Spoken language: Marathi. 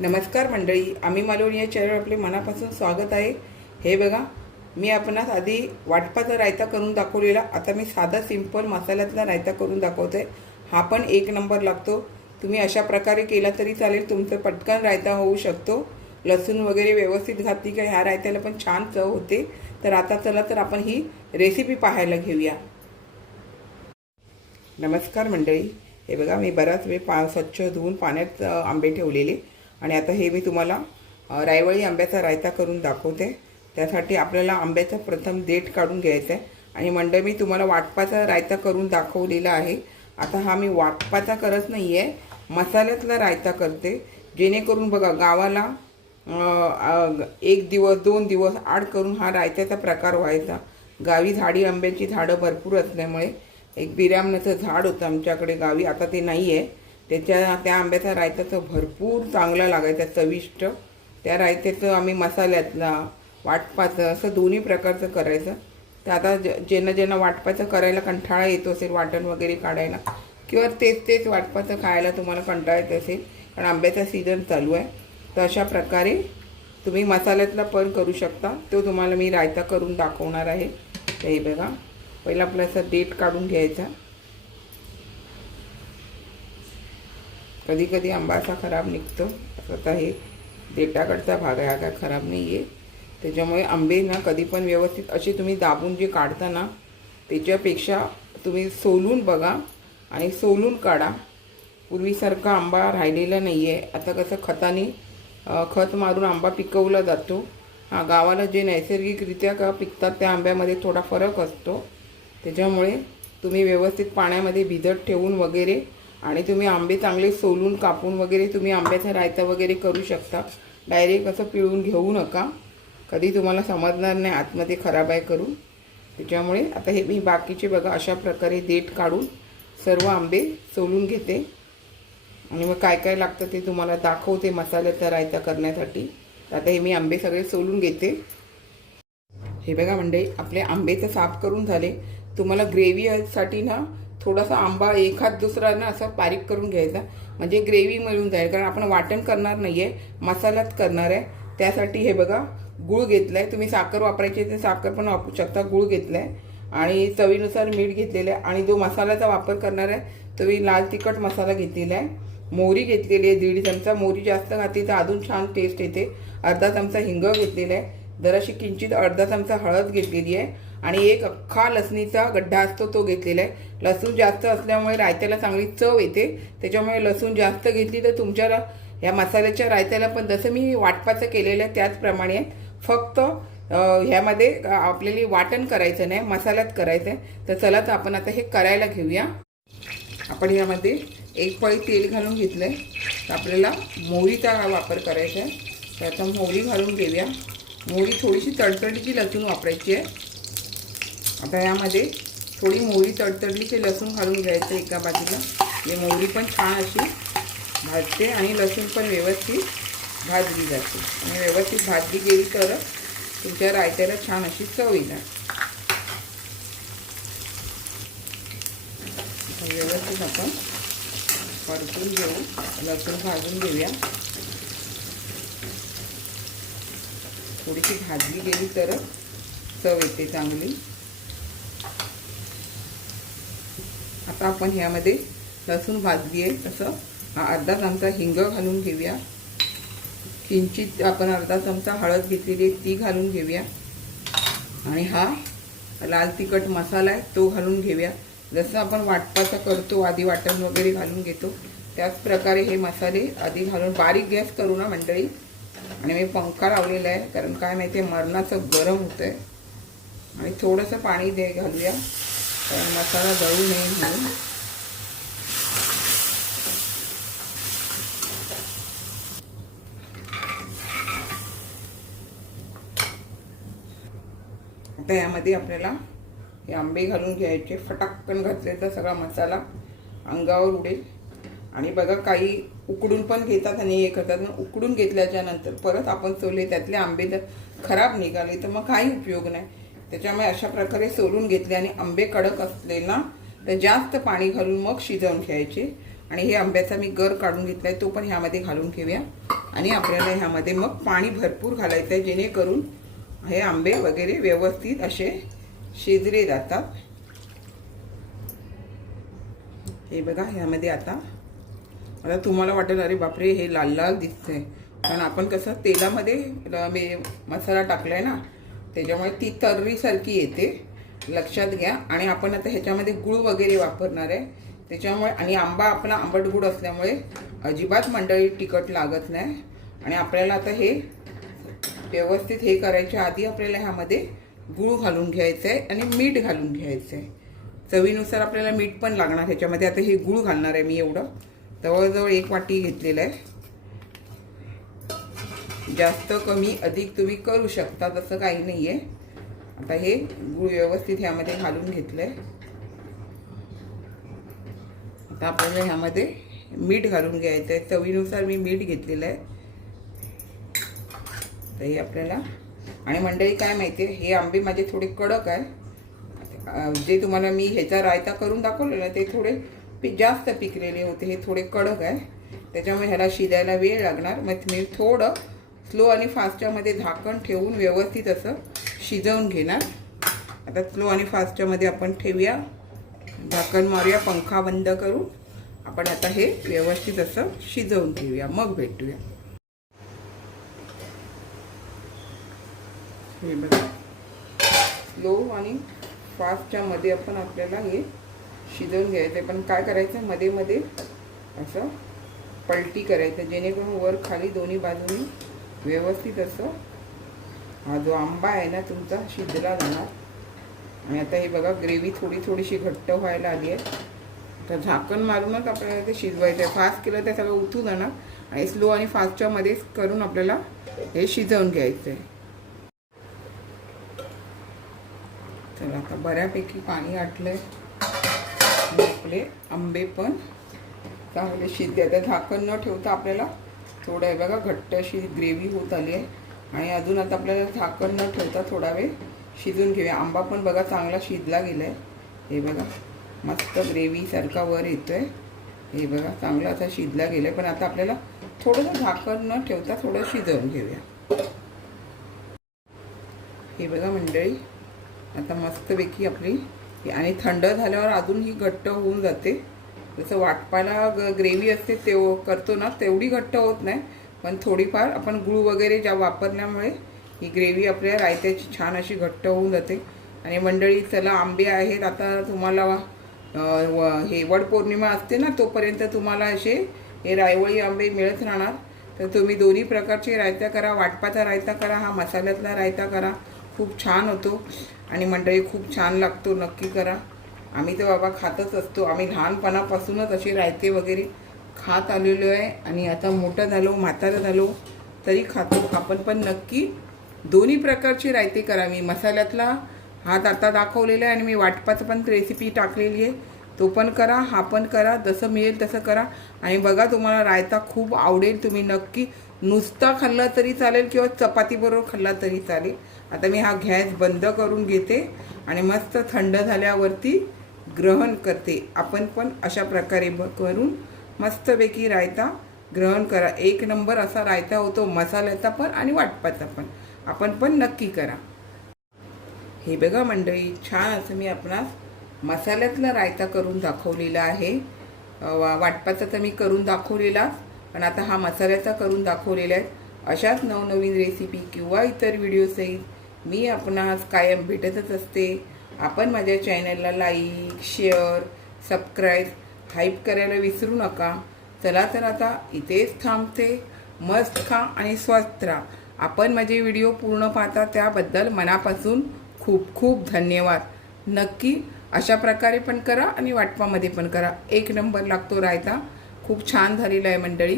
नमस्कार मंडळी, आम्ही मालवणी या चॅनलवर आपले मनापासून स्वागत आहे। हे बघा, मी आपणास आधी वाटपाचा रायता करून दाखवलेला, आता मी साधा सिंपल मसाल्यातला रायता करून दाखवते। हा पण एक नंबर लागतो। तुम्ही अशा प्रकारे केला तरी चालेल, तुमचं पटकन रायता होऊ शकतो। लसूण वगैरे व्यवस्थित घातली की ह्या रायत्याला पण छान चव होते। तर आता चला तर आपण ही रेसिपी पाहायला घेऊया। नमस्कार मंडळी, हे बघा, मी बराच वेळ स्वच्छ धुवून पाण्यात आंबे ठेवलेले आणि आता हे मी तुम्हाला रायवळी आंब्याचा रायता करून दाखवते। त्यासाठी आपल्याला आंब्याचा प्रथम देठ काढून घ्यायचा आहे आणि मंडळी मी तुम्हाला वाटपाचा रायता करून दाखवलेला आहे। आता हा मी वाटपाचा करत नाही आहे, मसाल्यातला रायता करते, जेणेकरून बघा गावाला 1 दिवस 2 दिवस आड करून हा रायत्याचा प्रकार व्हायचा। गावी झाडी आंब्याची झाडं भरपूर असल्यामुळे एक बिरामणाचं झाड होतं आमच्याकडे गावी, आता ते नाही आहे। त्या आंब्याचा रायता भरपूर चांगला लागायचा, चविष्ट। त्या रायत्याचं आम्ही मसाल्यातला वाटपाचं असं दोन्ही प्रकारचं करायचं। तर आता ज्यांना वाटपाचं करायला कंटाळा येतो असेल, वाटण वगैरे काढायला, किंवा तेच वाटपाचं खायला तुम्हाला कंटाळा येत असेल कारण आंब्याचा सीझन चालू आहे, तर अशा प्रकारे तुम्ही मसाल्यातला पण करू शकता। तो तुम्हाला मी रायता करून दाखवणार आहे। तर हे बघा, पहिला आपला असा देठ काढून घ्यायचा। कधी कधी आंबा असा खराब निघतो, आता हे देठाकडचा भाग आहे, हा काय खराब नाही आहे। त्याच्यामुळे आंबे ना कधी पण व्यवस्थित असे तुम्ही दाबून जे काढता ना, त्याच्यापेक्षा तुम्ही सोलून बघा आणि सोलून काढा। पूर्वीसारखा आंबा राहिलेला नाही आहे। आता कसं खत मारून आंबा पिकवला जातो। हा, गावाला जे नैसर्गिकरित्या पिकतात त्या आंब्यामध्ये थोडा फरक असतो। त्याच्यामुळे तुम्ही व्यवस्थित पाण्यामध्ये भिजत ठेवून वगैरे आणि तुम्ही आंबे चांगले सोलून कापून वगैरे तुम्ही आंब्याचा रायता वगैरे करू शकता। डायरेक्ट असं पिळून घेऊ नका, कधी तुम्हाला समजणार नाही आतमध्ये खराब आहे करून। त्याच्यामुळे आता हे मी बाकीचे बघा अशा प्रकारे देठ काढून सर्व आंबे सोलून घेते आणि मग काय काय लागतं ते तुम्हाला दाखवते मसाल्याचा रायता करण्यासाठी। आता हे मी आंबे सगळे सोलून घेते। हे बघा मंडळी, आपले आंबे तर साफ करून झाले। तुम्हाला ग्रेव्हीसाठी ना थोडासा आंबा एखाद दुसरा ना असा बारीक करून घ्यायचा, म्हणजे ग्रेव्ही मिळून जाईल। कारण आपण वाटण करणार नाही आहे, मसाल्यात करणार आहे। त्यासाठी हे बघा, गूळ घेतला आहे, तुम्ही साखर वापरायची तर साखर पण वापरू शकता। गूळ घेतला आहे आणि चवीनुसार मीठ घेतलेलं आहे आणि जो मसाल्याचा वापर करणार आहे तो मी लाल तिखट मसाला घेतलेला आहे। मोहरी घेतलेली आहे 1.5 चमचा, मोहरी जास्त घातली तर अजून छान टेस्ट येते। अर्धा चमचा हिंग घेतलेला आहे, जराशी किंचित अर्धा चमचा हळद घेतलेली आहे आणि एक अख्खा लसणीचा गड्डा असतो तो घेतलेला आहे। लसूण जास्त असल्यामुळे रायत्याला चांगली चव येते, त्याच्यामुळे लसूण जास्त घेतली तर तुमच्या या मसाल्याच्या रायत्याला पण जसं मी वाटपाचं केलेलं आहे त्याचप्रमाणे आहे। फक्त ह्यामध्ये आपल्याला वाटण करायचं नाही, मसाल्यात करायचं आहे। तर चला तर आपण आता हे करायला घेऊया। आपण यामध्ये 1 पळी तेल घालून घेतलं आहे, तर आपल्याला मोहरीचा वापर करायचा आहे। तर आता मोहरी घालून घेऊया। मोहरी थोडीशी तडतडीची लसूण वापरायची आहे। आता यामध्ये थोडी मोहरी तडतडली की लसूण घालून घ्यायचं एका बाजूला। ही मोहरी पण छान अशी भाजते आणि लसूण पण व्यवस्थित भाजली जाते आणि व्यवस्थित भाजली गेली तर तुमच्या रायत्याला छान अशी चव येईल। व्यवस्थित आपण परतून घेऊ, लसूण भाजून घेऊया। थोडीशी भाजली गेली तर चव येते चांगली। आता आपण ह्यामध्ये लसूण भाजली आहे तसं अर्धा चमचा हिंग घालून घेऊया। किंचित आपण अर्धा चमचा हळद घेतलेली आहे ती घालून घेऊया आणि हा लाल तिखट मसाला आहे तो घालून घेऊया। जसं आपण वाटपाचा करतो, आधी वाटण वगैरे घालून घेतो त्याच प्रकारे हे मसाले आधी घालून बारीक गॅस करू ना मंडळी। आणि मी पंखा लावलेला आहे कारण काय माहिती आहे मरणाचं गरम होतं आहे आणि थोडंसं पाणी घालूया कारण मसाला जळू नये म्हणून। आता यामध्ये आपल्याला हे आंबे घालून घ्यायचे। फटाकन घातले तर सगळा मसाला अंगावर उडेल। आणि बघा, काही उकडून पण घेतात आणि हे करतात, उकडून घेतल्याच्या नंतर परत आपण सोलले त्यातले आंबे जर खराब निघाले तर मग काही उपयोग नाही। त्याच्यामुळे अशा प्रकारे सोलून घेतले आणि आंबे कडक असले ना तर जास्त पाणी घालून मग शिजवून घ्यायचे। आणि हे आंब्याचा मी गर काढून घेतलाय तो पण ह्यामध्ये घालून घेऊया। आणि आपल्याला ह्यामध्ये मग पाणी भरपूर घालायचं आहे, जेणेकरून हे आंबे वगैरे व्यवस्थित असे शिजले जातात. हे बघा, ह्यामध्ये आता तुम्हाला वाटेल अरे बापरे हे लाल लाल दिसतंय, कारण आपण कसं तेलामध्ये मसाला टाकलाय ना, त्याच्यामुळे ती तर्रीसारखी येते, लक्षात घ्या. आणि आपण आता ह्याच्यामध्ये गूळ वगैरे वापरणार आहे, त्याच्यामुळे आणि आंबा आपला आंबट गूळ असल्यामुळे अजिबात मंडळी तिखट लागत नाही. आणि आपल्याला आता हे व्यवस्थित हे करायच्या आधी आपल्याला ह्यामध्ये गूळ घालून घ्यायचं आहे आणि मीठ घालून घ्यायचं आहे. चवीनुसार आपल्याला मीठ पण लागणार ह्याच्यामध्ये. आता हे गूळ घालणार आहे मी, एवढं जवळजवळ 1 वाटी घेतलेलं आहे. जास्त कमी अधिक तुम्ही करू शकता, तसं काही नाही आहे. आता हे गूळ व्यवस्थित ह्यामध्ये घालून घेतलं आहे. आता आपल्याला ह्यामध्ये मीठ घालून घ्यायचं आहे, चवीनुसार मी मीठ घेतलेलं आहे. तर हे आपल्याला, आणि मंडळी काय माहिती आहे, हे आंबे माझे थोडे कडक आहे. जे तुम्हाला मी ह्याचा रायता करून दाखवलेला ते थोडे जास्त पिकलेले होते, हे थोडे कडक आहे, त्याच्यामुळे ह्याला शिजायला वेळ लागणार. मग मी थोडं स्लो आणि फास्टच्यामध्ये झाकण ठेवून व्यवस्थित असं शिजवून घेणार. आता स्लो आणि फास्टच्यामध्ये आपण ठेवूया, झाकण मारूया, पंखा बंद करून आपण आता हे व्यवस्थित असं शिजवून घेऊया, मग भेटूया. हे बघा, स्लो आणि फास्टच्या मध्ये आपण आपल्याला हे शिजवून घ्यायचं आहे. पण काय करायचं, मध्ये मध्ये असं पलटी करायचं, जेणेकरून वर खाली दोन्ही बाजूनी व्यवस्थित असं हा जो आंबा आहे ना तुमचा शिजला जाणार. आणि आता हे बघा, ग्रेव्ही थोडीशी घट्ट व्हायला आली आहे. तर झाकण मारूनच आपल्याला ते शिजवायचं आहे. फास्ट केलं तर सगळं उतू जाणार, आणि स्लो आणि फास्टच्या मध्येच करून आपल्याला हे शिजवून घ्यायचं आहे. चला, आता बऱ्यापैकी पाणी आटलंय, आपले आंबे पण चांगले शिजले. आता झाकण न ठेवता आपल्याला थोडं आहे बघा, घट्ट अशी ग्रेव्ही होत आली आहे. आणि अजून आता आपल्याला झाकण न ठेवता थोडा वेळ शिजून घेऊया. आंबा पण बघा चांगला शिजला गेला आहे. हे बघा, मस्त ग्रेव्हीसारखा वर येतो आहे. हे बघा, चांगला असा शिजला गेला आहे. पण आता आपल्याला थोडंसं झाकण न ठेवता थोडं शिजवून घेऊया. हे बघा मंडळी, आता मस्तपैकी आपली, आणि थंड झाल्यावर अजून ही घट्ट होऊन जाते. जसं वाटपाला ग्रेव्ही असते करतो ना, तेवढी घट्ट होत नाही, पण थोडीफार आपण गूळ वगैरे ज्या वापरल्यामुळे ही ग्रेव्ही आपल्या रायत्याची छान अशी घट्ट होऊन जाते. आणि मंडळी चला, आंबे आहेत, आता तुम्हाला हे वटपौर्णिमा असते ना, तोपर्यंत तुम्हाला असे हे रायवळी आंबे मिळत राहणार. तर तुम्ही दोन्ही प्रकारचे रायता करा, वाटपाचा रायता करा, हा मसाल्यातला रायता करा, खूप छान होतो. आणि मंडळी खूप छान लागतो, नक्की करा. आम्ही तर बाबा खातच असतो, आम्ही लहानपणापासूनच असे रायते वगैरे खात आलेलो आहे. आणि आता मोठं झालो, म्हातारं झालो तरी खातो. आपण पण नक्की दोन्ही प्रकारचे रायते करा. मी मसाल्यातला हा आता दाखवलेला आहे, आणि मी वाटपाचं पण रेसिपी टाकलेली आहे, तो पण करा, हा पण करा, जसं मिळेल तसं करा. आणि बघा, तुम्हाला रायता खूप आवडेल. तुम्ही नक्की नुसता खाल्ला तरी चालेल किंवा चपातीबरोबर खाल्ला तरी चालेल. आता मी हा गॅस बंद करून घेते आणि मस्त थंड झाल्यावरती ग्रहण करते. आपण पण अशा प्रकारे करून मस्तपैकी रायता ग्रहण करा. 1 नंबर असा रायता होतो, मसाल्याचा पण आणि वाटपाचा पण. आपण पण नक्की करा. हे बघा मंडळी, छान असं मी आपणास मसाल्यातला रायता करून दाखवलेला आहे. वाटपाचा तर मी करून दाखवलेला, पण आता हा मसाल्याचा करून दाखवलेला आहे. अशाच नवनवीन रेसिपी किंवा इतर व्हिडिओसहित मी आपणास कायम भेटतच असते. आपण माझ्या चॅनलला लाईक, शेअर, सबस्क्राईब, हाईप करायला विसरू नका. चला तर आता इथेच थांबते. मस्त खा आणि स्वस्थ राहा. आपण माझे व्हिडिओ पूर्ण पाहता त्याबद्दल मनापासून खूप खूप धन्यवाद. नक्की अशा प्रकारे पण करा आणि वाटपामध्ये पण करा. 1 नंबर लागतो रायता. खूप छान झालेला आहे मंडळी.